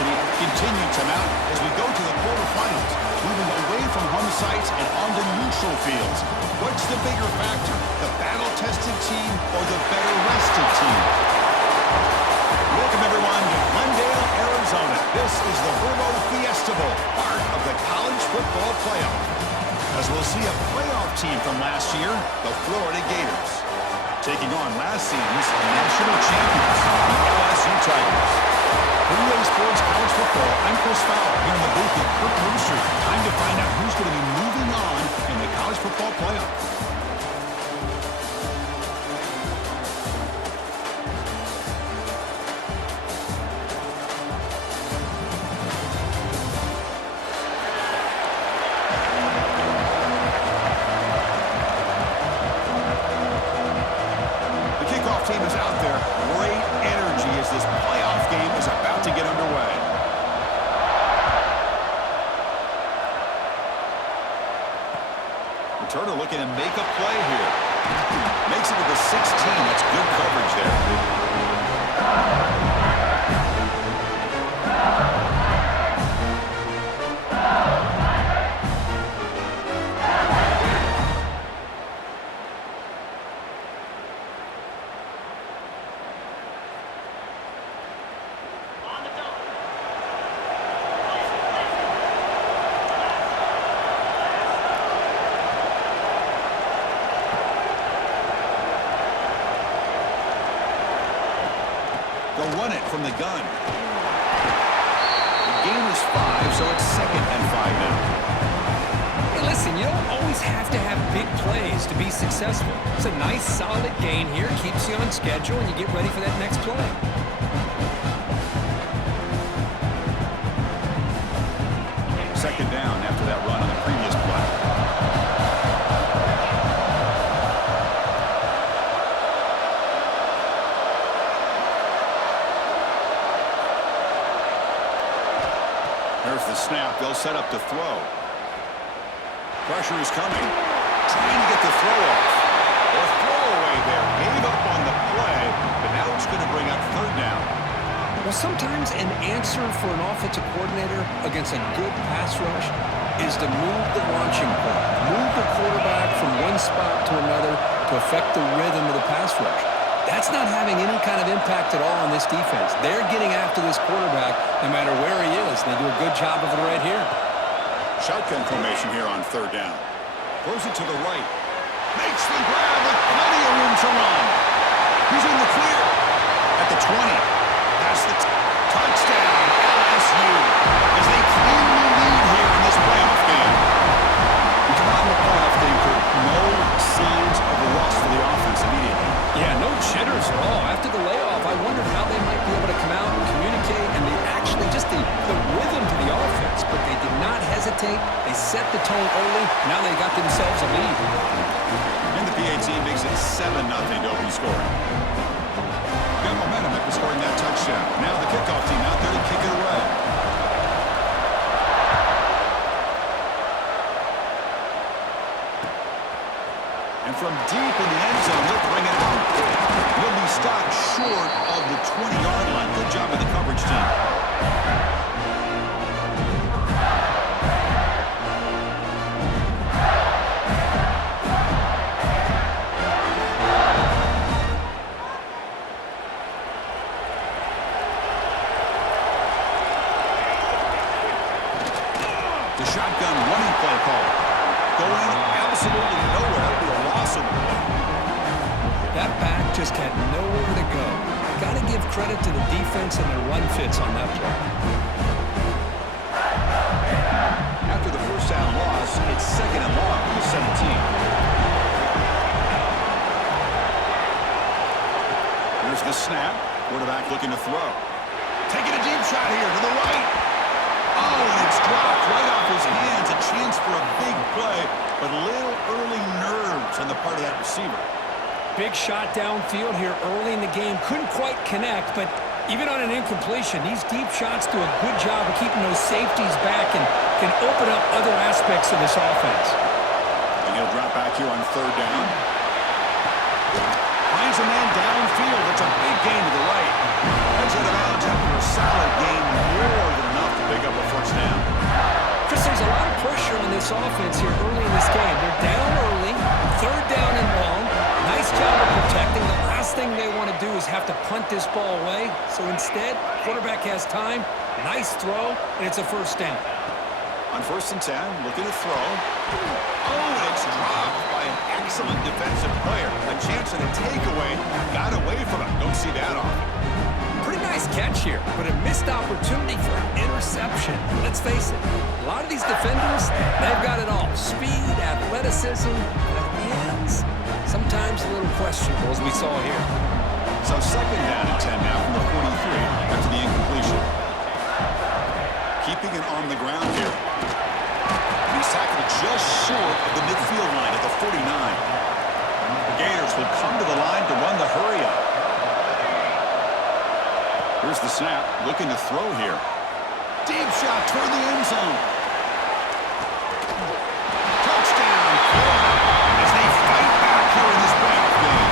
intensity continued to mount as we go to the quarterfinals, moving away from home sites and onto neutral fields. What's the bigger factor, the battle-tested team or the better-rested team? Welcome, everyone, to Glendale, Arizona. This is the Verbo Fiesta Bowl, part of the college football playoff. As we'll see a playoff team from last year, the Florida Gators, taking on last season's national champions, the LSU Tigers. For EA Sports College Football, I'm Chris Fowler here in the booth with Kirk Brewster. Time to find out who's going to be moving on in the college football playoff. Team is out there. Great energy as this playoff game is about to get underway. Returner looking to make a play here. Makes it to the 16. That's good coverage there. They'll run it from the gun. The gain is 5, so it's 2nd and 5 now. Hey, listen, you don't always have to have big plays to be successful. It's a nice, solid gain here. Keeps you on schedule, and you get ready for that next play. Second down after that run on the previous play. There's the snap. They'll set up to throw. Pressure is coming. Trying to get the throw off. Or throw away there. Gave up on the play, but now it's going to bring up 3rd down. Well, sometimes an answer for an offensive coordinator against a good pass rush is to move the launching point. Move the quarterback from one spot to another to affect the rhythm of the pass rush. That's not having any kind of impact at all on this defense. They're getting after this quarterback no matter where he is. They do a good job of it right here. Shotgun formation here on 3rd down. Throws it to the right. Makes the grab with plenty of room to run. He's in the clear at the 20. That's the touchdown, LSU, as they claim the lead here in this playoff game. We come out in the playoff game for no signs of a loss for the offense immediately. Yeah, no jitters at all. After the layoff, I wondered how they might be able to come out and communicate, and they actually just the rhythm to the offense, but they did not hesitate. They set the tone early. Now they got themselves a lead. And the PA team makes it 7-0 to open scoring. Got momentum after scoring that touchdown. Now the kickoff team out there to kick it away. And from deep in the end zone, he'll bring it out. He'll be stopped short of the 20-yard line. Good job of the coverage team. The shotgun running play call. Going absolutely nowhere. That would be a loss of the play. That back just had nowhere to go. Got to give credit to the defense and their run fits on that play. After the first down loss, it's 2nd and long from the 17. Here's the snap. Quarterback looking to throw. Taking a deep shot here to the right. Oh, and it's dropped right off his hands. A chance for a big play, but little early nerves on the part of that receiver. Big shot downfield here early in the game. Couldn't quite connect, but even on an incompletion, these deep shots do a good job of keeping those safeties back and can open up other aspects of this offense. And he'll drop back here on 3rd down. Finds a man downfield. It's a big gain to the right. Heads out of bounds after a solid gain, more this offense here early in this game. They're down early, third down and long. Nice job of protecting. The last thing they want to do is have to punt this ball away. So instead, quarterback has time. Nice throw, and it's a first down. On 1st and 10, looking to throw. Oh, and it's dropped by an excellent defensive player. A chance at a takeaway. Got away from him. Don't see that often. Pretty nice catch here, but a missed opportunity for an interception. Let's face it, a lot of these defenders, they've got it all. Speed, athleticism, but hands, sometimes a little questionable, as we saw here. So 2nd down and 10 now from the 43 after the incompletion. Keeping it on the ground here. He's tackled just short of the midfield line at the 49. The Gators will come to the line to run the hurry up. Here's the snap, looking to throw here. Deep shot toward the end zone. Touchdown, Florida, as they fight back here in this playoff game.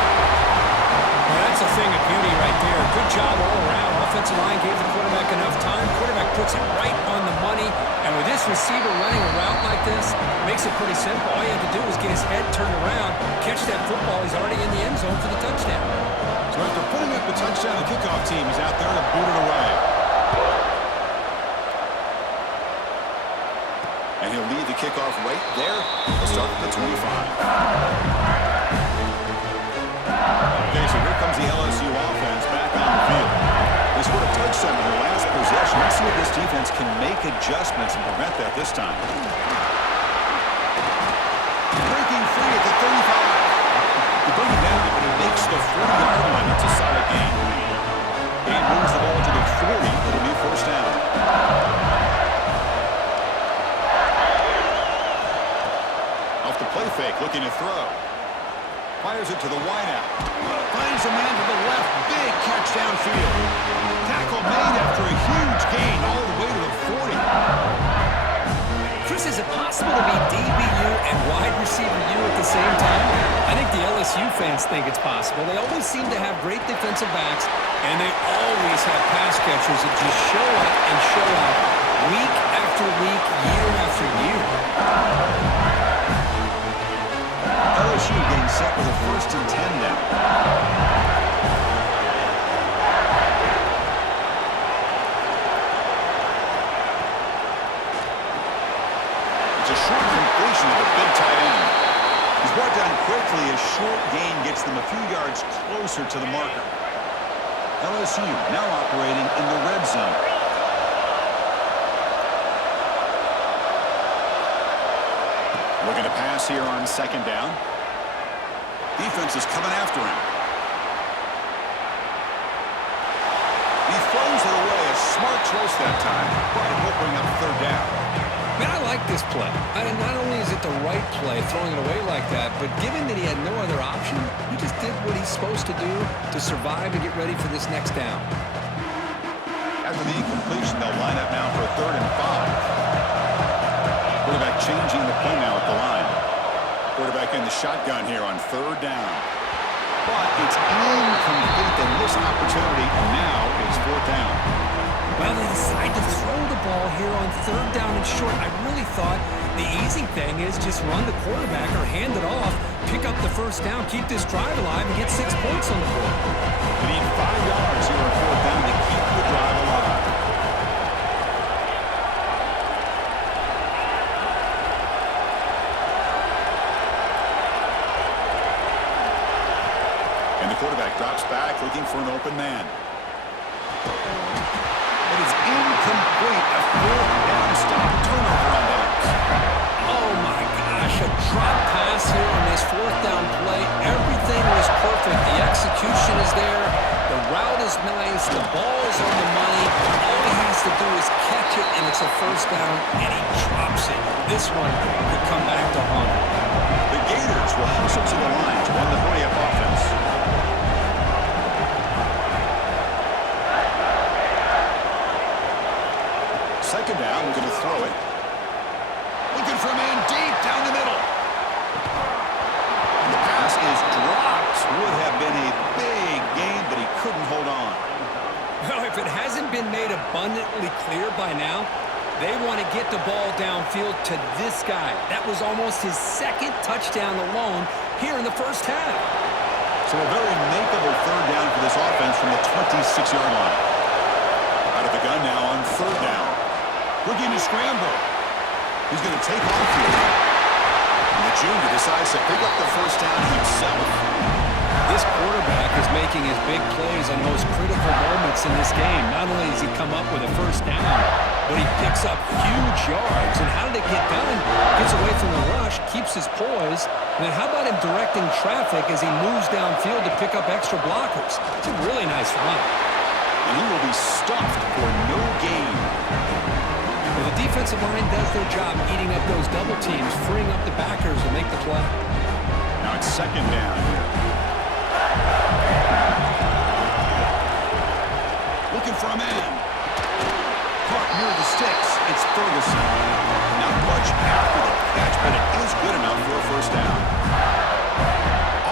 Well, that's a thing of beauty right there. Good job all around. Offensive line gave the quarterback enough time. Quarterback puts it right on the money. And with this receiver running a route like this, makes it pretty simple. All you have to do is get his head turned around, catch that football. He's already in the end zone for the touchdown. So after putting up the touchdown, the kickoff team is out there to boot it away. And he'll lead the kickoff right there. He'll start at the 25. Okay, so here comes the LSU offense back on the field. They scored a touchdown in their last possession. Let's see if this defense can make adjustments and prevent that this time. Breaking free at the 35. He brings it down, but he makes the 40-yard line. It's a solid gain. And moves the ball to the 40. It'll be first down. Off the play fake, looking to throw. Fires it to the wideout. Finds a man to the left. Big catch downfield. Tackle made after a huge gain all the way to the 40. Chris, is it possible to be DBU and wide receiver U at the same time? I think the LSU fans think it's possible. They always seem to have great defensive backs, and they always have pass catchers that just show up and show out week after week, year after year. LSU getting set with a 1st and 10 now. It's a short completion of the big tight end. He's brought down quickly. A short gain gets them a few yards closer to the marker. LSU now operating in the red zone. Looking to pass here on 2nd down. Defense is coming after him. He throws it away. A smart choice that time, but it will bring up 3rd down. Man, I like this play. Not only is it the right play, throwing it away like that, but given that he had no other option, he just did what he's supposed to do to survive and get ready for this next down. After the incompletion, they'll line up now for a 3rd and 5. Quarterback changing the play now at the line. Quarterback in the shotgun here on 3rd down. But it's incomplete. They miss an opportunity, and now it's 4th down. Well, they decide to throw the ball here on 3rd down and short. I really thought the easy thing is just run the quarterback or hand it off, pick up the 1st down, keep this drive alive, and get 6 points on the board. They need 5 yards here on 4th down to keep the drive alive. And the quarterback drops back, looking for an open man. It is incomplete. A 4th down stop. Turnover on downs. Oh, my gosh. A drop pass here on this 4th down play. Everything was perfect. The execution is there. The route is nice. The ball is on the money. All he has to do is catch it, and it's a 1st down, and he drops it. This one could come back to haunt him. The Gators will hustle to the line to run the hurry-up offense. Second down, we're going to throw it. Looking for a man deep down the middle. And the pass is dropped. Would have been a big gain, but he couldn't hold on. Well, if it hasn't been made abundantly clear by now, They want to get the ball downfield to this guy. That was almost his second touchdown alone here in the first half. So a very makeable third down for this offense from the 26-yard line. Out of the gun now on third down. Looking to scramble. He's going to take off here. And the junior decides to pick up the first down himself. This quarterback is making his big plays on most critical moments in this game. Not only does he come up with a first down, but he picks up huge yards. And how did it get done? Gets away from the rush, keeps his poise. And then how about him directing traffic as he moves downfield to pick up extra blockers? It's a really nice run. And he will be stuffed for no gain. Well, the defensive line does their job eating up those double teams, freeing up the backers to make the play. Now it's second down here. Looking for a man. Caught near the sticks. It's Ferguson. Not much after the catch, but it is good enough for a first down.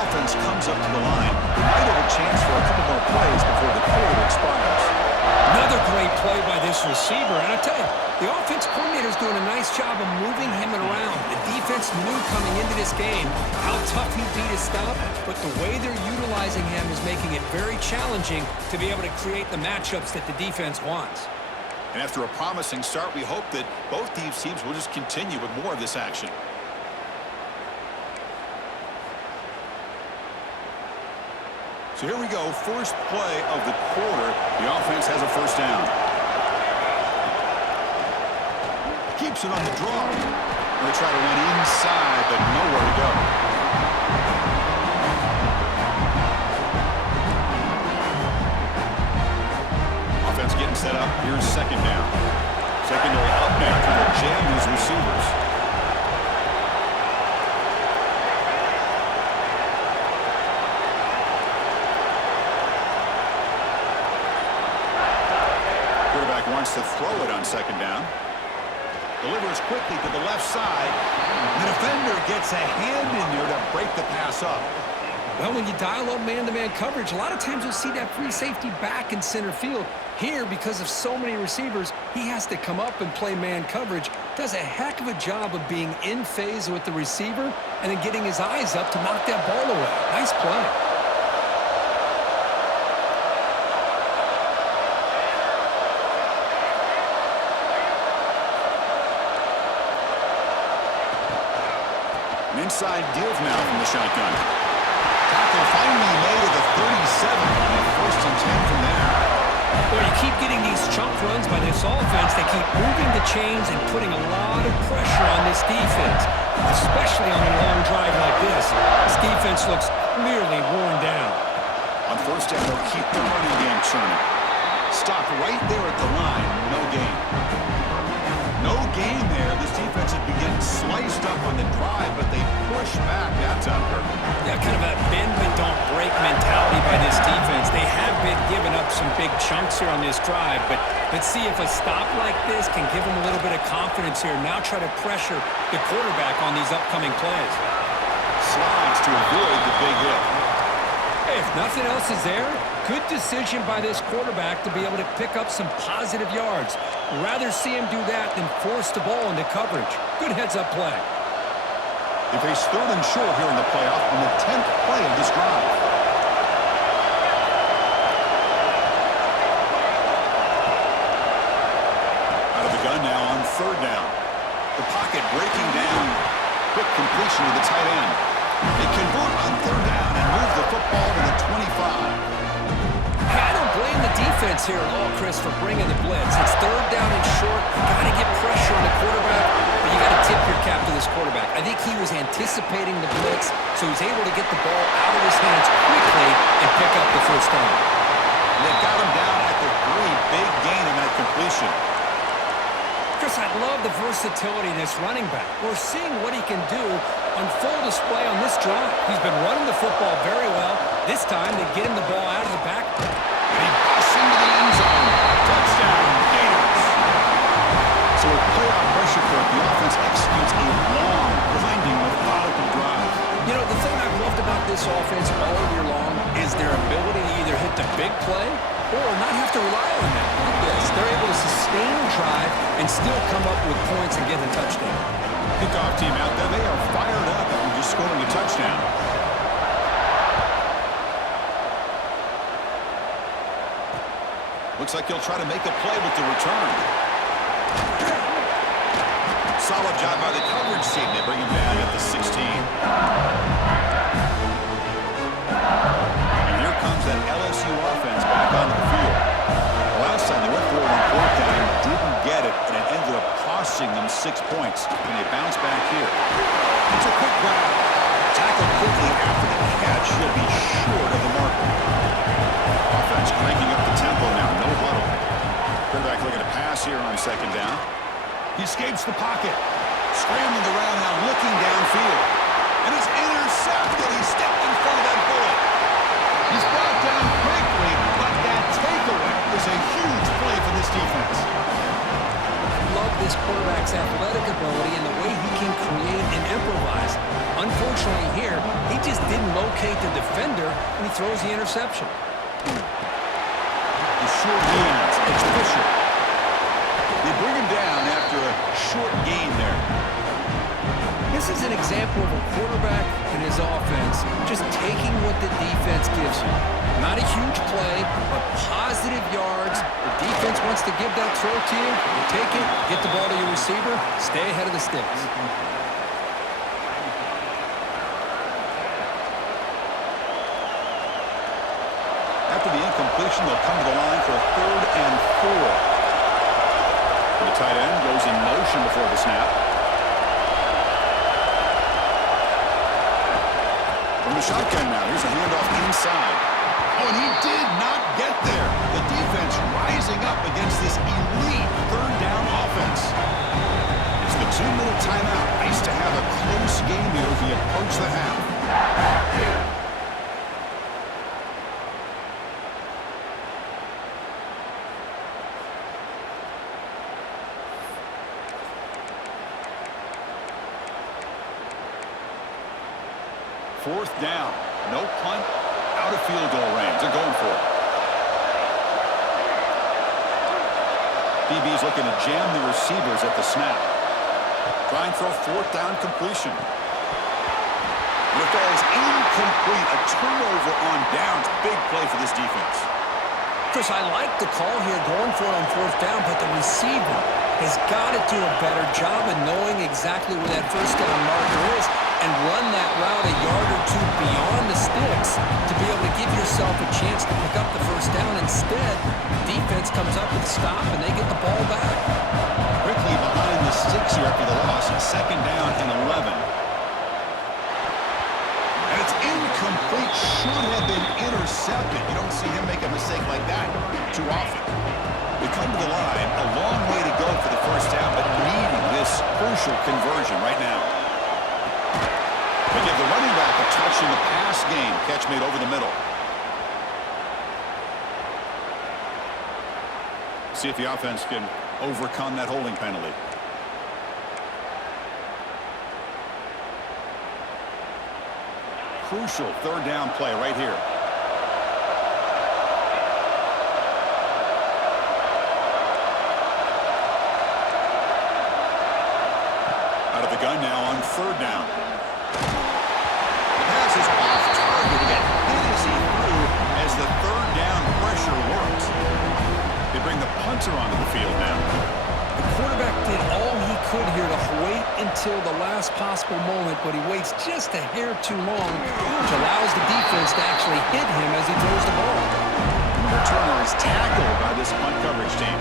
Offense comes up to the line. They might have a chance for a couple more plays before the quarter expires. Another great play by this receiver. And I tell you, the offense coordinator is doing a nice job of moving him around. The defense knew coming into this game how tough he'd be to stop, but the way they're utilizing him is making it very challenging to be able to create the matchups that the defense wants. And after a promising start, we hope that both these teams will just continue with more of this action. So here we go, first play of the quarter. The offense has a first down. Keeps it on the draw. They try to run inside, but nowhere to go. Offense getting set up. Here's second down. Secondary up now, trying to jam these receivers. Wants to throw it on second down. Delivers quickly to the left side. The defender gets a hand in there to break the pass up. Well, when you dial up man-to-man coverage, a lot of times you'll see that free safety back in center field. Here, because of so many receivers, he has to come up and play man coverage. Does a heck of a job of being in phase with the receiver and then getting his eyes up to knock that ball away. Nice play. Inside deals now from the shotgun. Tackle finally made at the 37. And first and 10 from there. Well, you keep getting these chunk runs by this offense. They keep moving the chains and putting a lot of pressure on this defense, especially on a long drive like this. This defense looks clearly worn down. On first down, they'll keep the running game churning. Stop right there at the line. No gain. No gain there. This defense has been getting sliced up on the drive, but they push back. That's under. Yeah, kind of a bend but don't break mentality by this defense. They have been giving up some big chunks here on this drive, but let's see if a stop like this can give them a little bit of confidence here. Now try to pressure the quarterback on these upcoming plays. Slides to avoid the big hit. Hey, if nothing else is there, good decision by this quarterback to be able to pick up some positive yards. Rather see him do that than force the ball into coverage. Good heads-up play. They face third and short here in the playoff on the 10th play of this drive. Out of the gun now on third down. The pocket breaking down. Quick completion to the tight end. They convert on third down and move the football to the 25. I don't blame the defense here at all, Chris, for bringing the blitz. It's third down and short. You got to get pressure on the quarterback, but you got to tip your cap to this quarterback. I think he was anticipating the blitz, so he's able to get the ball out of his hands quickly and pick up the first down. They got him down at the 3. Big gain in that completion. Chris, I love the versatility of this running back. We're seeing what he can do on full display on this drive. He's been running the football very well. This time, they get him the ball out of the back. And he busts into the end zone. Touchdown, Gators. So with playoff pressure for it, the offense executes a long, grinding, methodical drive. You know, the thing I've loved about this offense all year long is their ability to either hit the big play or not have to rely on that. Look at this. They're able to sustain a drive and still come up with points and get a touchdown. Kickoff team out there, they are fired up after just scoring a touchdown. Looks like he'll try to make a play with the return. Solid job by the coverage team. They bring him down at the 16. And here comes that LSU offense back onto the field. The last time they went for it on fourth down, didn't get it, and it ended up costing them 6 points. And they bounce back here. It's a quick grab. Tackled quickly after the catch. He'll be short of the marker. Offense cranking up the tempo now. No huddle. Quarterback looking to pass here on second down. He escapes the pocket. Scrambling around now, looking downfield. And it's intercepted. He stepped in front of that bullet. He's brought down quickly, but that takeaway is a huge play for this defense. I love this quarterback's athletic ability and the way he can create and improvise. Unfortunately here, he just didn't locate the defender, and he throws the interception. The short hands. It's Fisher. They bring him down after a short gain there. This is an example of a quarterback and his offense just taking what the defense gives you. Not a huge play, but positive yards. The defense wants to give that throw to you. You take it, get the ball to your receiver, stay ahead of the sticks. After the incompletion, they'll come to the line for a 3rd and 4. The tight end goes in motion before the snap. From the shotgun now, here's a handoff inside. Oh, and he did not get there. The defense rising up against this elite 3rd down offense. It's the 2-minute timeout. Nice to have a close game here as we approach the half. 4th down. No punt. Out of field goal range. They're going for it. DB's looking to jam the receivers at the snap. Trying for a 4th down completion. And the ball is incomplete. A turnover on downs. Big play for this defense. Chris, I like the call here going for it on 4th down, but the receiver has got to do a better job of knowing exactly where that 1st down marker is and run that route a yard or 2 beyond the sticks to be able to give yourself a chance to pick up the 1st down. Instead, the defense comes up with a stop and they get the ball back. Quickly behind the sticks here after the loss. 2nd down and 11. And it's incomplete. Should have been intercepted. You don't see him make a mistake like that too often. We come to the line. A long way to go for the 1st down, but needing this crucial conversion right now. They give the running back a touch in the pass game. Catch made over the middle. See if the offense can overcome that holding penalty. Crucial 3rd down play right here. Out of the gun now on 3rd down. Pass is off target. He got hit as he threw as the 3rd down pressure works. They bring the punter onto the field now. The quarterback did all he could here to wait until the last possible moment, but he waits just a hair too long, which allows the defense to actually hit him as he throws the ball. The returner is tackled by this punt coverage team.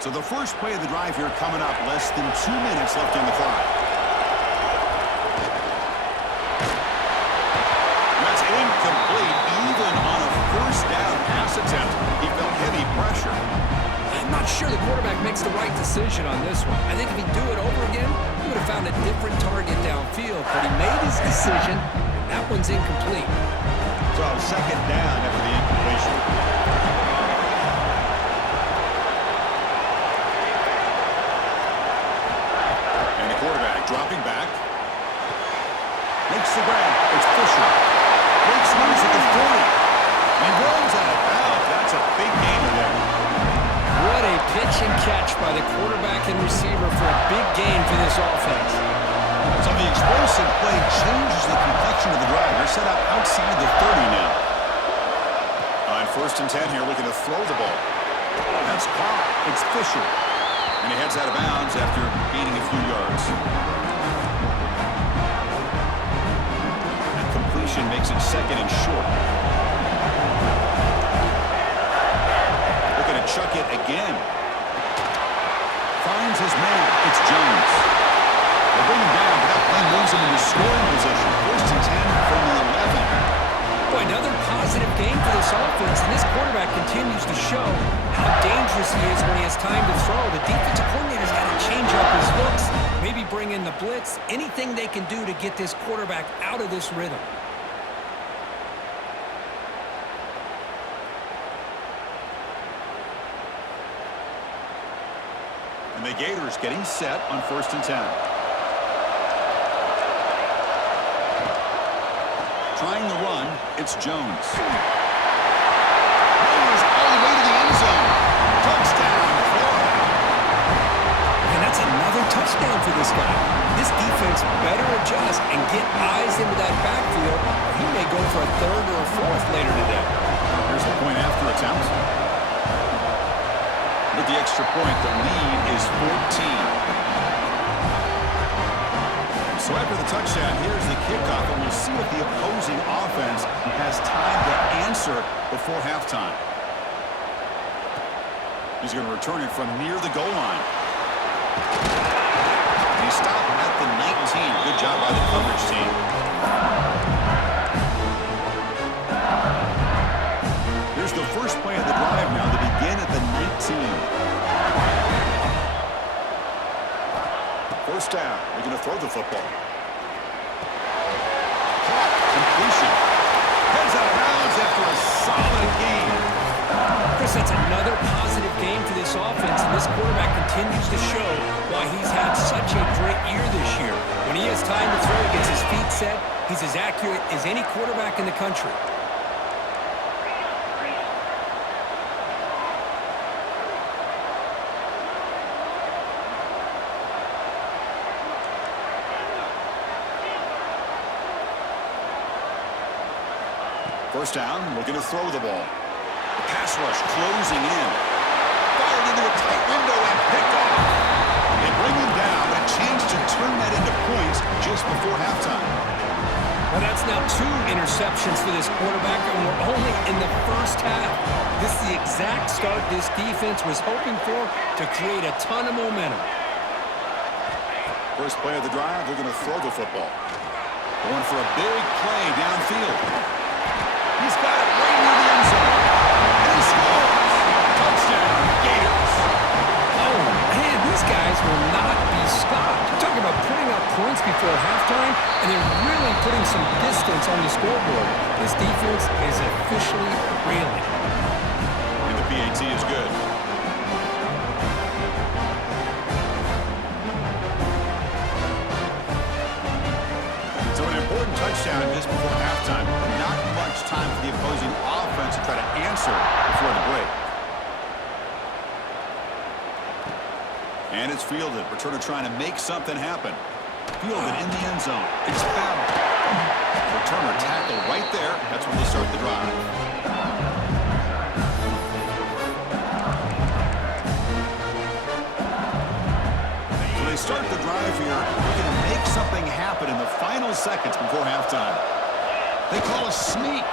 So the first play of the drive here coming up. Less than 2 minutes left on the clock. That's incomplete. Even on a 1st down pass attempt, he felt heavy pressure. I'm not sure the quarterback makes the right decision on this one. I think if he'd do it over again, he would have found a different target downfield. But he made his decision, and that one's incomplete. So 2nd down after the incompletion. Catch and catch by the quarterback and receiver for a big gain for this offense. So the explosive play changes the complexion of the drive. They're set up outside the 30 now. On 1st and 10 here, looking to throw the ball. That's caught. It's Fisher. And he heads out of bounds after gaining a few yards. That completion makes it 2nd and short. Looking to chuck it again. Finds his man. It's Jones. They bring him down, but that play moves him into scoring position. 1st and 10 from the 11. Boy, another positive game for this offense, and this quarterback continues to show how dangerous he is when he has time to throw. The defensive coordinator's got to change up his looks, maybe bring in the blitz, anything they can do to get this quarterback out of this rhythm. And the Gators getting set on 1st and 10. Trying the run, it's Jones. Rolls all the way to the end zone. Touchdown, Florida. And that's another touchdown for this guy. This defense better adjust and get eyes into that backfield, or he may go for a 3rd or a 4th later today. Here's the point after attempt. With the extra point, the lead is 14. So after the touchdown, here's the kickoff, and we'll see if the opposing offense has time to answer before halftime. He's going to return it from near the goal line. And he stopped at the 19. Good job by the coverage team. Here's the first play of the drive now. They begin at the 19. 1st down. They're going to throw the football. Caught. Completion. Heads out of bounds after a solid game. Chris, that's another positive game for this offense, and this quarterback continues to show why he's had such a great year this year. When he has time to throw, he gets his feet set. He's as accurate as any quarterback in the country. First down, looking to throw the ball. The pass rush closing in. Fired into a tight window and picked off. They bring him down, but a chance to turn that into points just before halftime. Well, that's now 2 interceptions for this quarterback, and we're only in the first half. This is the exact start this defense was hoping for to create a ton of momentum. First play of the drive, they're going to throw the football. Going for a big play downfield. He's got it right near the end zone. And he scores. Touchdown, Gators. Oh, man, these guys will not be stopped. You're talking about putting up points before halftime, and they're really putting some distance on the scoreboard. This defense is officially reeling. And the PAT is good. So an important touchdown just before halftime. Not much time for the opposing offense to try to answer before the break. And it's fielded. Returner trying to make something happen. Fielded in the end zone. It's fouled. Returner tackled right there. That's when they start the drive. So they start the drive here. Looking to make something happen in the final seconds before halftime. They call a sneak.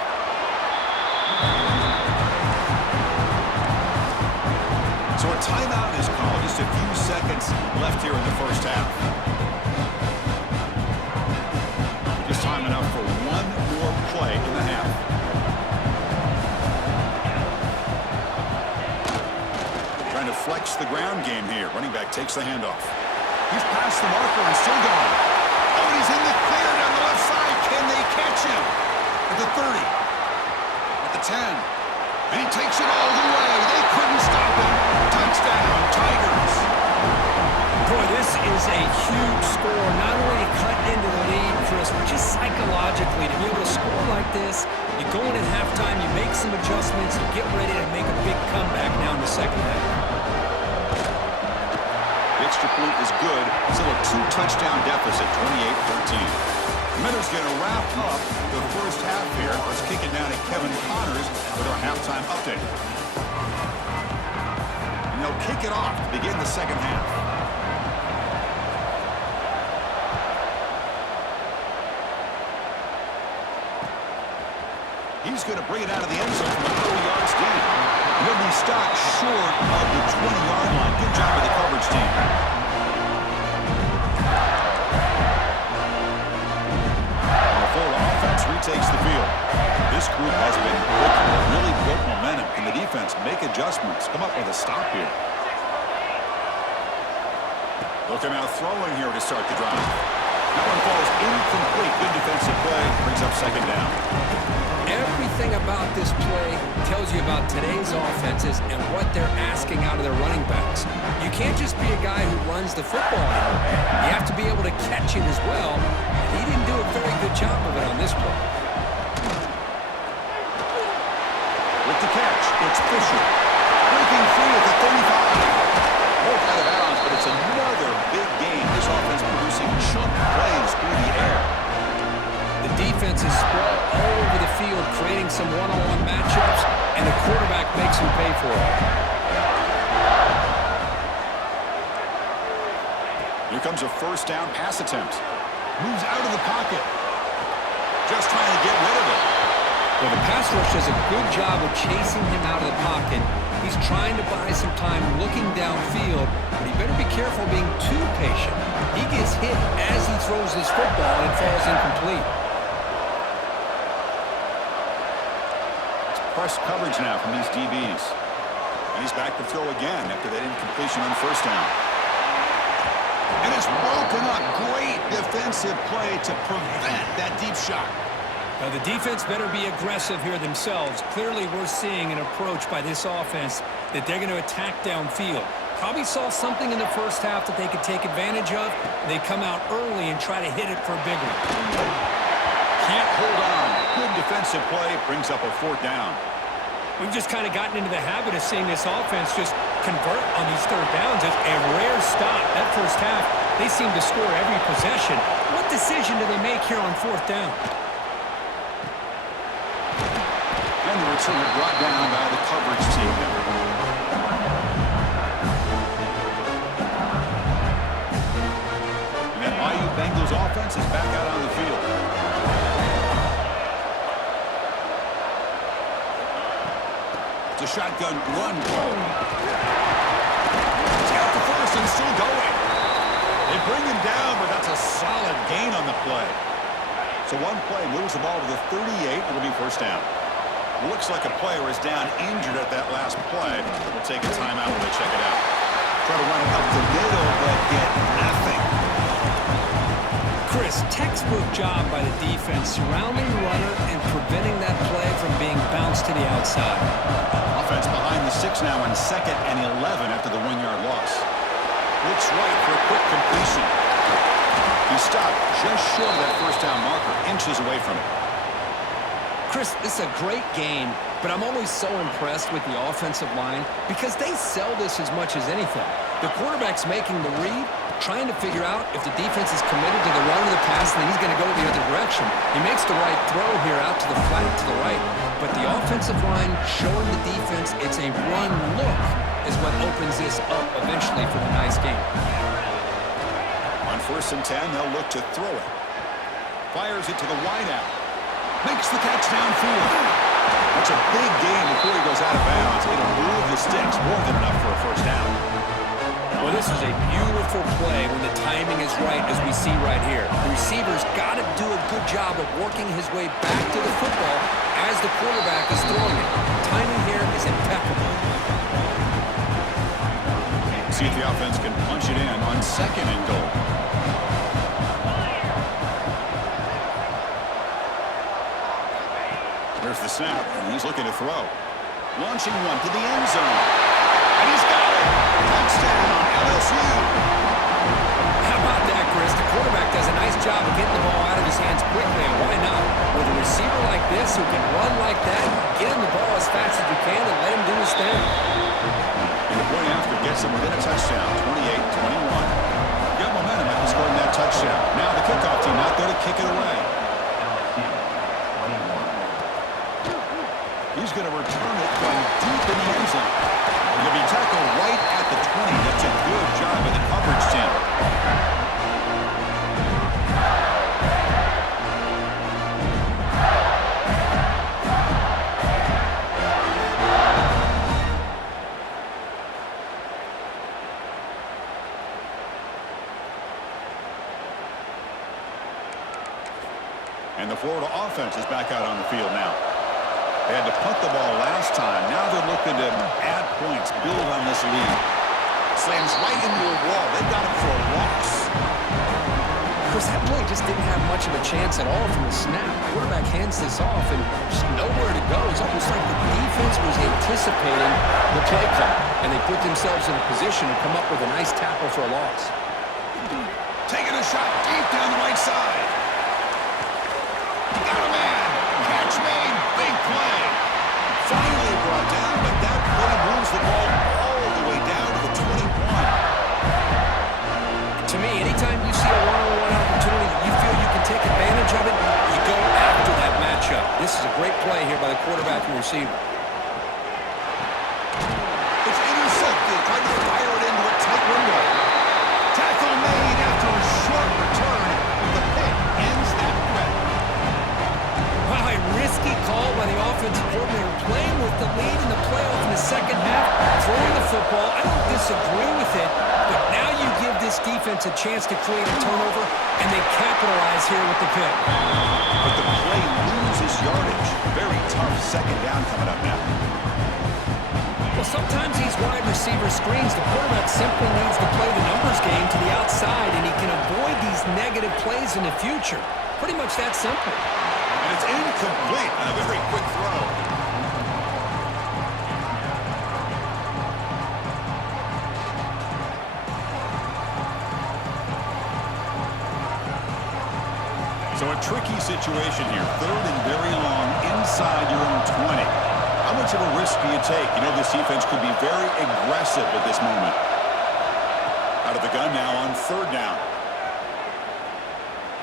So a timeout is called. Just a few seconds left here in the first half. Just time enough for one more play in the half. Trying to flex the ground game here. Running back takes the handoff. He's past the marker and still going. Oh, and he's in the clear down the left side. Can they catch him? At the 30. At the 10. And he takes it all the way. They couldn't stop him. Touchdown, Tigers. Boy, this is a huge score. Not only to cut into the lead, Chris, but just psychologically to be able to score like this. You go in at halftime, you make some adjustments, you get ready to make a big comeback now in the second half. extra point is good. Still a 2-touchdown deficit, 28-13. Minutes going to wrap up the first half here. Let's kick it down to Kevin Connors with our halftime update. And they'll kick it off to begin the second half. He's going to bring it out of the end zone from a couple yards deep. And he'll be stopped short of the 20-yard line. Good job by the coverage team. The Florida offense retakes the field. This group has been clicking. They really built momentum. Can the defense make adjustments? Come up with a stop here. Looking out throwing here to start the drive. That one falls incomplete. Good defensive play. Brings up second down. Everything about this play tells you about today's offenses and what they're asking out of their running backs. You can't just be a guy who runs the football anymore. You have to be able to catch it as well. And he didn't do a very good job of it on this play. With the catch, it's Fisher. Breaking free at the 35. Both out of bounds, but it's another big game. This offense producing chunk plays through the air. The defense is spread all over the field, creating some one-on-one matchups, and the quarterback makes him pay for it. Here comes a first down pass attempt. Moves out of the pocket. Just trying to get rid of it. Well, the pass rush does a good job of chasing him out of the pocket. He's trying to buy some time looking downfield, but he better be careful being too patient. He gets hit as he throws his football, and it falls incomplete. Press coverage now from these DBs. He's back to throw again after that incompletion on first down. And it's broken up. Great defensive play to prevent that deep shot. Now the defense better be aggressive here themselves. Clearly we're seeing an approach by this offense that they're going to attack downfield. Probably saw something in the first half that they could take advantage of. They come out early and try to hit it for a big one. Can't hold on. Good defensive play. Brings up a fourth down. We've just kind of gotten into the habit of seeing this offense just convert on these third downs. It's a rare stop. That first half, they seem to score every possession. What decision do they make here on fourth down? And the return brought down by the coverage team. And that Bayou Bengals offense is back out on the field. It's a shotgun run. He's got the first and still going. They bring him down, but that's a solid gain on the play. So one play moves the ball to the 38. It'll be first down. Looks like a player is down injured at that last play. We'll take a timeout when they check it out. Try to run it up the middle, but get nothing. Chris, textbook job by the defense surrounding the runner and preventing that play from being bounced to the outside. Offense behind the 6 now in 2nd and 11 after the 1-yard loss. Looks right for a quick completion. He stopped just short of that first down marker, inches away from it. Chris, this is a great game, but I'm always so impressed with the offensive line because they sell this as much as anything. The quarterback's making the read, trying to figure out if the defense is committed to the run or the pass, and then he's going to go the other direction. He makes the right throw here out to the flat to the right, but the offensive line showing the defense it's a run look is what opens this up eventually for the nice game. On 1st and 10, they'll look to throw it. Fires it to the wideout. Makes the catch downfield. That's a big gain before he goes out of bounds. It'll move the sticks more than enough for a first down. Well, this is a beautiful play when the timing is right, as we see right here. The receiver's got to do a good job of working his way back to the football as the quarterback is throwing it. Timing here is impeccable. See if the offense can punch it in on 2nd and goal. There's the snap, and he's looking to throw. Launching one to the end zone. And he's got it! Touchdown, LSU! How about that, Chris? The quarterback does a nice job of getting the ball out of his hands quickly, and why not? With a receiver like this who can run like that, get him the ball as fast as you can and let him do his thing. And the point after gets him within a touchdown, 28-21. kick it away. He's going to return it from deep in the end zone. He'll be tackled right at the 20. That's a good job by the coverage team. And the Florida offense is back out on the field now. They had to punt the ball last time. Now they're looking to add points, build on this lead. Slams right into a wall. They got him for a loss. Of course, that play just didn't have much of a chance at all from the snap. Quarterback hands this off and just nowhere to go. It's almost like the defense was anticipating the play call, and they put themselves in a position to come up with a nice tackle for a loss. Taking a shot deep down the right side. Got a man. Catch made. Big play. Finally brought down, but that play moves the ball all the way down to the 21. To me, anytime you see a one-on-one opportunity that you feel you can take advantage of it, you go after that matchup. This is a great play here by the quarterback and receiver. It's intercepted. Tried to fire it into a tight window. Tackle made after a short return. The pick ends that threat. Wow, a risky call by the offensive coordinator, playing with the lead in the playoff in the second half, throwing the football. I don't disagree with it, but now you give this defense a chance to create a turnover, and they capitalize here with the pick. But the play loses yardage. Very tough second down coming up now. Well, sometimes these wide receiver screens, the quarterback simply needs to play the numbers game to the outside, and he can avoid these negative plays in the future. Pretty much that simple. And it's incomplete on a very quick throw. So a tricky situation here. Third and very long inside your own 20. How much of a risk do you take? You know this defense could be very aggressive at this moment. Out of the gun now on third down.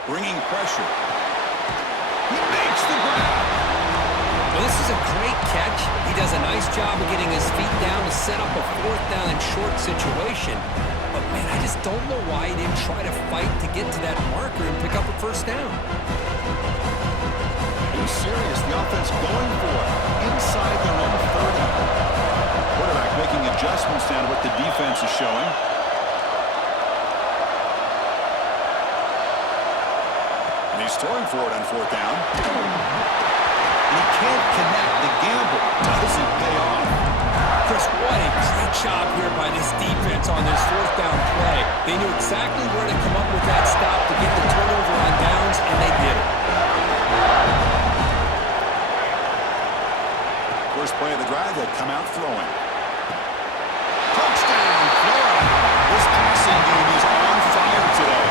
Bringing pressure. He makes the grab. Well, this is a great catch. He does a nice job of getting his feet down to set up a fourth down and short situation. But, man, I just don't know why he didn't try to fight to get to that marker and pick up a first down. He's serious. The offense going for it. Inside their own 30. Quarterback making adjustments down to what the defense is showing. And he's throwing for it on fourth down. And he can't connect. The gamble doesn't pay off. Chris, what a great job here by this defense on this fourth down play. They knew exactly where to come up with that stop to get the turnover on downs, and they did it. First play of the drive, they'll come out throwing. Touchdown, Florida. This passing game is on fire today.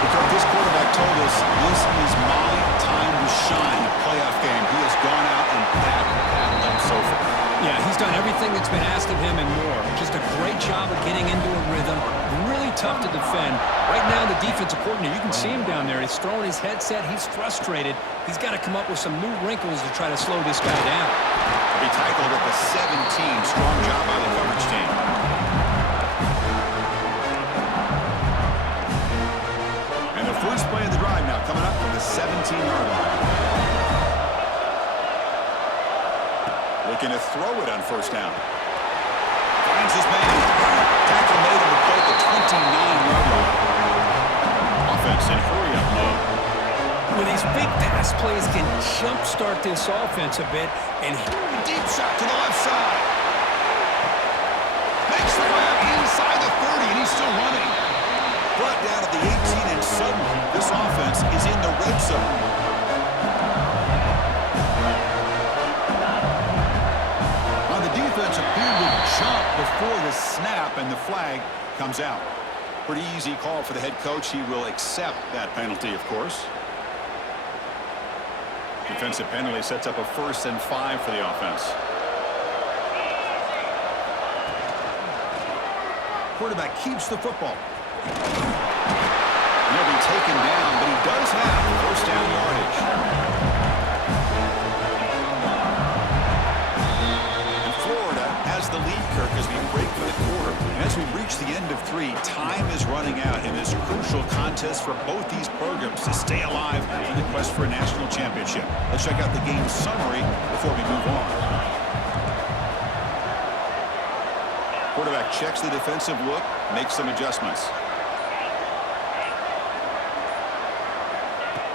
Because this quarterback told us this is my time to shine. A playoff game. He has gone out and battled them so far. Yeah, he's done everything that's been asked of him and more. Just a great job of getting into a rhythm. Really tough to defend. Right now, the defensive coordinator, you can see him down there. He's throwing his headset. He's frustrated. He's got to come up with some new wrinkles to try to slow this guy down. He tackled at the 17. Strong job by the coverage team. And the first play of the drive now coming up from the 17-yard line. Looking to throw it on first down. Finds his man. Tackle made on the play at the 29-yard line. Offense in hurry-up mode. Well, these big pass plays can jumpstart this offense a bit. And deep shot to the left side. Makes the grab inside the 30, and he's still running. Brought down at the 18, and suddenly this offense is in the red zone. Defense appeared to jump before the snap, and the flag comes out. Pretty easy call for the head coach. He will accept that penalty, of course. Defensive penalty sets up a 1st and 5 for the offense. Quarterback keeps the football. No he'll be taken down, but he does have first down yardage. And Florida has the lead, Kirk, as we break for the quarter. And as we reach the end of 3, time is running out in this crucial contest for both these programs to stay alive in the quest for a national championship. Let's check out the game summary before we move on. Quarterback checks the defensive look, makes some adjustments.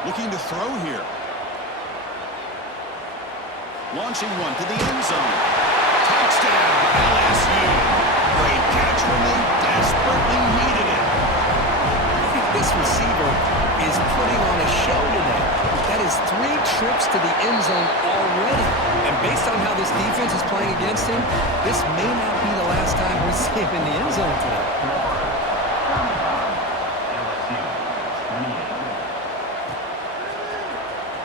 Looking to throw here. Launching one to the end zone. Touchdown, LSU. Great catch when they desperately needed it. This receiver is putting on a show today. That is 3 trips to the end zone already. And based on how this defense is playing against him, this may not be the last time we see him in the end zone today.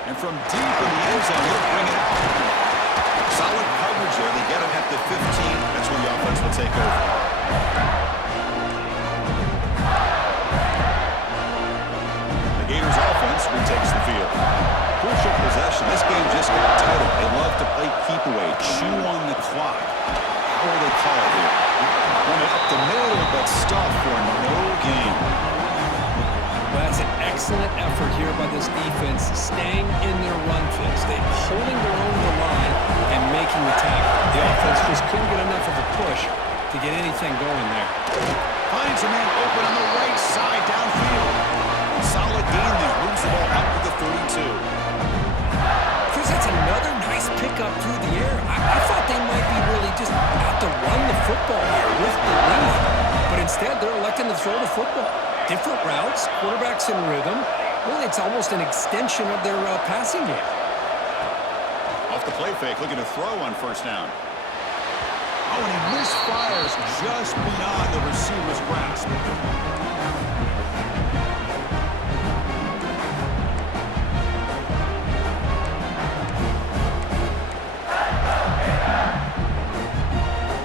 And from deep in the end zone, he'll bring it out. Solid coverage there. They get him at the 15. That's where the offense will take over. The Gators offense retakes the field. Crucial possession. This game just got tighter. They love to play keep away, chew on the clock. How will they call it here? Run it up the middle, but stop for no gain. Well, that's an excellent effort here by this defense, staying in their run fits. They're holding their own the line and making the tackle. The offense just couldn't get enough of a push to get anything going there. Finds a man open on the right side downfield. Solid gain there. Moves the ball out to the 32. Chris, that's another nice pickup through the air. I thought they might be really just out to run the football here with the lead. But instead, they're electing to throw the football. Different routes, quarterbacks in rhythm. Really, it's almost an extension of their passing game. Off the play fake, looking to throw on first down. Oh, and he misfires just beyond the receiver's grasp.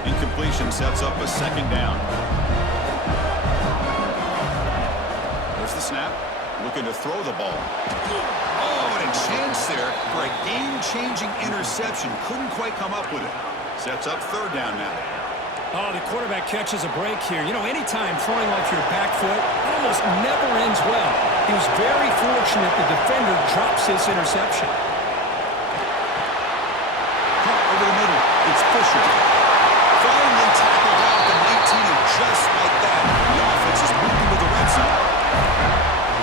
Incompletion sets up a second down. There's the snap. Looking to throw the ball. Oh, and a chance there for a game-changing interception. Couldn't quite come up with it. Sets up third down now. Oh, the quarterback catches a break here. You know, anytime throwing off your back foot, it almost never ends well. He was very fortunate the defender drops this interception. Caught over the middle. It's Fisher. Finally tackled out the 19, and just like that, the offense is moving to the red zone.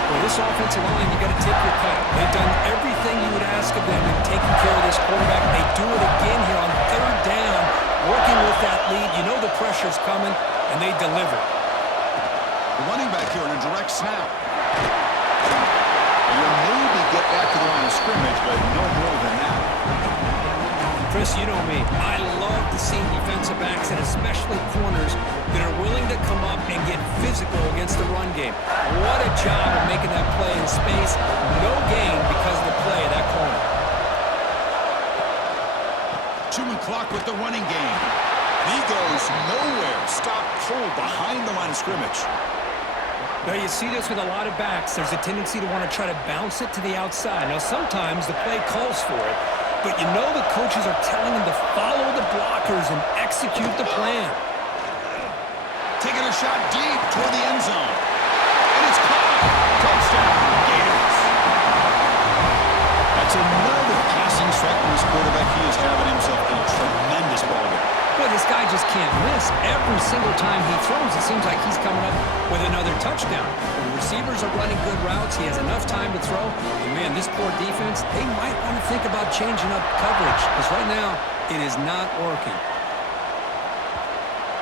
Well, this offensive line, you got to tip your cap. They've done everything you would ask of them in taking care of this quarterback. They do it again here on third down, working with that lead. You know the pressure's coming, and they deliver. The running back here on a direct snap. And you'll maybe get back to the line of scrimmage, but no more than that. Chris, you know me. I love to see defensive backs, and especially corners, that are willing to come up and get physical against the run game. What a job of making that play in space. No gain because of the play of that corner. Chewing clock with the running game. He goes nowhere. Stopped cold behind the line of scrimmage. Now, you see this with a lot of backs. There's a tendency to want to try to bounce it to the outside. Now, sometimes the play calls for it, but you know the coaches are telling them to follow the blockers and execute the plan. Taking a shot deep toward the end zone. And it's caught. Touchdown, Gators. That's another passing strike from this quarterback. He is having himself a tremendous ball game. Boy, this guy just can't miss. Every single time he throws, it seems like he's coming up with another touchdown. The receivers are running good routes. He has enough time to throw. And, man, this poor defense, they might want to think about changing up coverage because right now it is not working.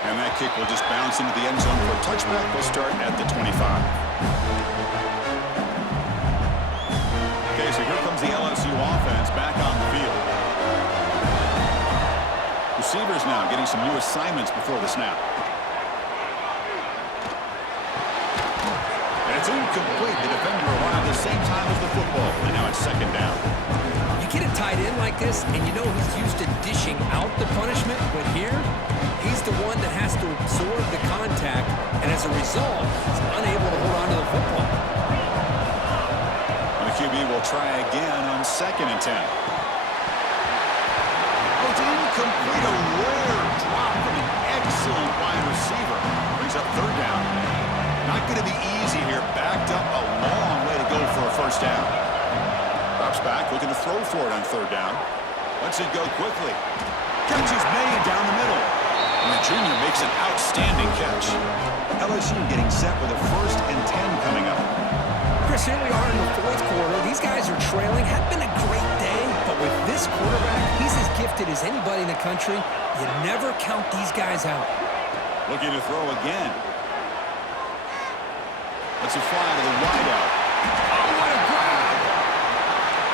And that kick will just bounce into the end zone for a touchback. We'll start at the 25. Okay, so here comes the LSU offense back on the field. Receivers now getting some new assignments before the snap. And it's incomplete. The defender arrived the same time as the football. And now it's second down. You get a tight end like this, and you know he's used to dishing out the punishment, but here, he's the one that has to absorb the contact, and as a result, he's unable to hold on to the football. They'll try again on 2nd and 10. Oh, it's incomplete. A rare drop from an excellent wide receiver. Brings up 3rd down. Not going to be easy here. Backed up a long way to go for a 1st down. Drops back, looking to throw for it on 3rd down. Lets it go quickly. Catch is made down the middle. And the junior makes an outstanding catch. LSU getting set with a 1st and 10 coming up. Chris, here we are in the 4th quarter. These guys are trailing. Had been a great day, but with this quarterback, he's as gifted as anybody in the country. You never count these guys out. Looking to throw again. Let's it fly to the wideout. Oh, what a grab!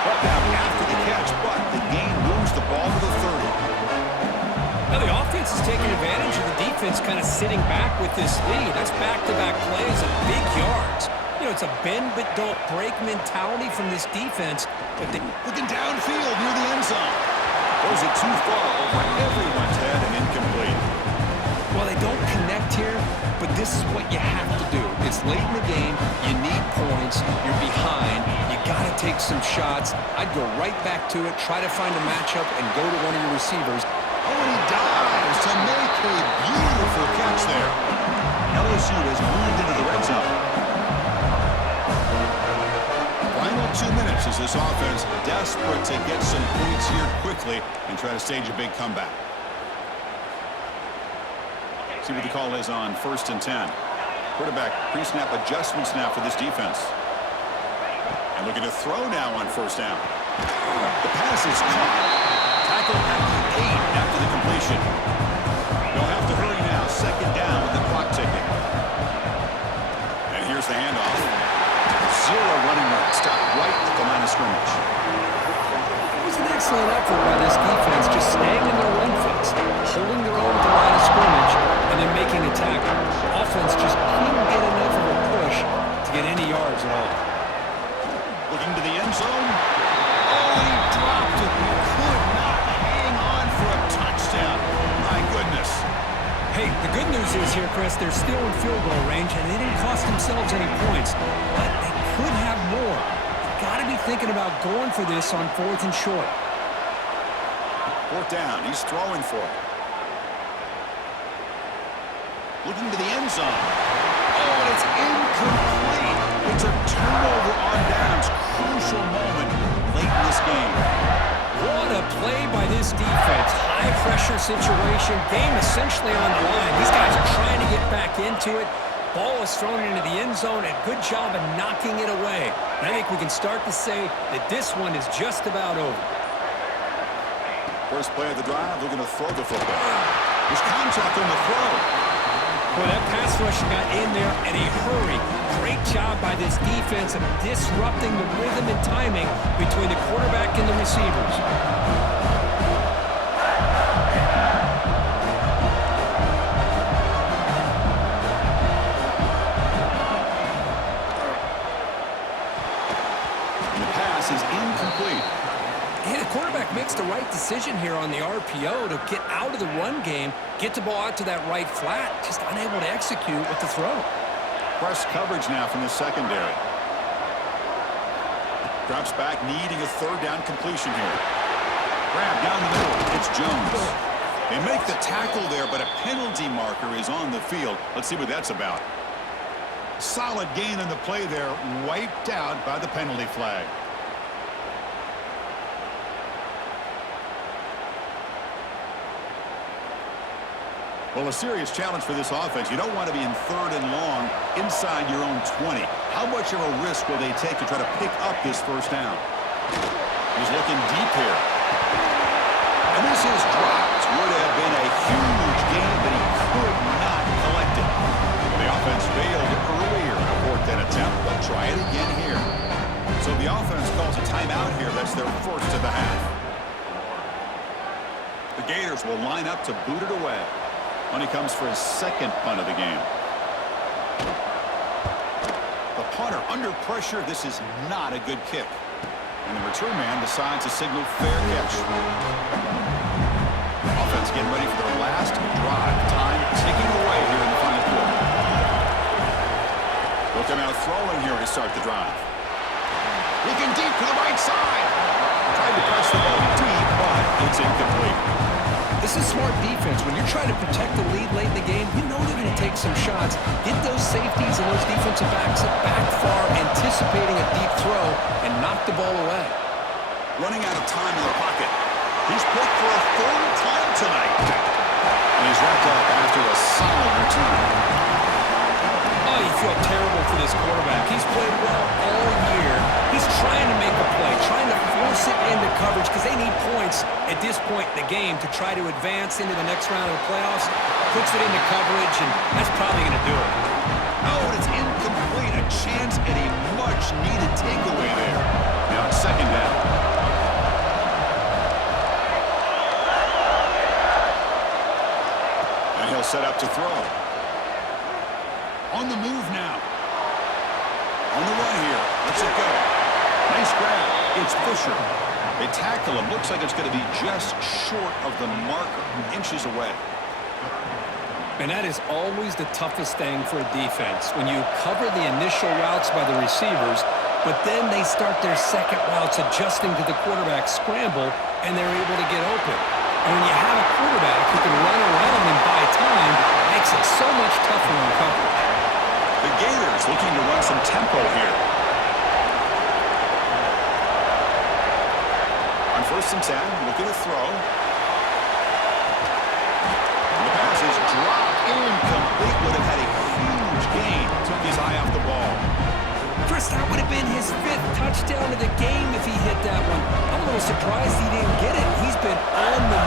Brought down after the catch, but the gain moves the ball to the 30. Now the offense is taking advantage of the defense kind of sitting back with this lead. That's back-to-back plays of big yards. You know, it's a bend-but-don't-break mentality from this defense. But looking downfield near the end zone. Throws it too far over everyone's head and incomplete. Well, they don't connect here, but this is what you have to do. It's late in the game. You need points. You're behind. You got to take some shots. I'd go right back to it, try to find a matchup, and go to one of your receivers. Oh, and he dives to make a beautiful catch there. LSU has moved into the red zone. Final 2 minutes as this offense desperate to get some points here quickly and try to stage a big comeback. See what the call is on 1st and 10. Quarterback pre-snap adjustment snap for this defense. And looking to throw now on 1st down. The pass is caught. Tackle at the 8 after the completion. They'll have to hurry now. 2nd down with the clock ticking. And here's the handoff. 0 running room. Stop right at the line of scrimmage. It was an excellent effort by this defense, just staying in their run fits, holding their own at the line of scrimmage, and then making a tackle. Offense just couldn't get enough of a push to get any yards at all. Looking to the end zone. Oh, he dropped it. He could not hang on for a touchdown. My goodness. Hey, the good news is here, Chris, they're still in field goal range, and they didn't cost themselves any points, but they could have more. You've got to be thinking about going for this on 4th and short. 4th down. He's throwing for it. Looking to the end zone. Oh, and it's incomplete. It's a turnover on downs. Crucial moment late in this game. What a play by this defense. High pressure situation. Game essentially on the line. These guys are trying to get back into it. Ball is thrown into the end zone. A good job of knocking it away. And I think we can start to say that this one is just about over. First play of the drive. They're going to throw the football. There's contact on the throw. Boy, that pass rush got in there in a hurry. Great job by this defense of disrupting the rhythm and timing between the quarterback and the receivers. And the pass is incomplete. Yeah, the quarterback makes the right decision here on the RPO to get out of the run game, get the ball out to that right flat, just unable to execute with the throw. Press coverage now from the secondary. Drops back, needing a 3rd down completion here. Grab down the middle. It's Jones. They make the tackle there, but a penalty marker is on the field. Let's see what that's about. Solid gain on the play there, wiped out by the penalty flag. Well, a serious challenge for this offense. You don't want to be in 3rd and long inside your own 20. How much of a risk will they take to try to pick up this 1st down? He's looking deep here. And this is dropped. Would have been a huge gain, but he could not collect it. The offense failed earlier in a 4th down attempt. They'll try it again here. So the offense calls a timeout here. That's their 1st of the half. The Gators will line up to boot it away. When he comes for his 2nd punt of the game. The punter under pressure. This is not a good kick. And the return man decides to signal fair catch. Offense getting ready for their last drive. Time ticking away here in the final quarter. They'll come out throwing here to start the drive. Looking deep to the right side. Tried to press the ball deep, but it's incomplete. This is smart defense. When you're trying to protect the lead late in the game, you know they're going to take some shots. Get those safeties and those defensive backs back far, anticipating a deep throw, and knock the ball away. Running out of time in the pocket. He's picked for a third time tonight. And he's wrapped up after a solid return. Oh, you feel terrible for this quarterback. He's played well all year. He's trying to make a play, trying to force it into coverage because they need points at this point in the game to try to advance into the next round of the playoffs. Puts it into coverage, and that's probably going to do it. Oh, and it's incomplete. A chance at a much-needed takeaway there. Now it's second down. And he'll set up to throw. On the move now. On the run here. Let's it go. Nice grab. It's Fisher. They tackle him. Looks like it's going to be just short of the marker. Inches away. And that is always the toughest thing for a defense. When you cover the initial routes by the receivers, but then they start their second routes adjusting to the quarterback scramble, and they're able to get open. And when you have a quarterback who can run around and buy time, it makes it so much tougher in coverage. The Gators looking to run some tempo here. On 1st and 10, looking to throw. And the pass is dropped incomplete. Would have had a huge gain. Took his eye off the ball. Chris, that would have been his 5th touchdown of the game if he hit that one. I'm a little surprised he didn't get it. He's been on the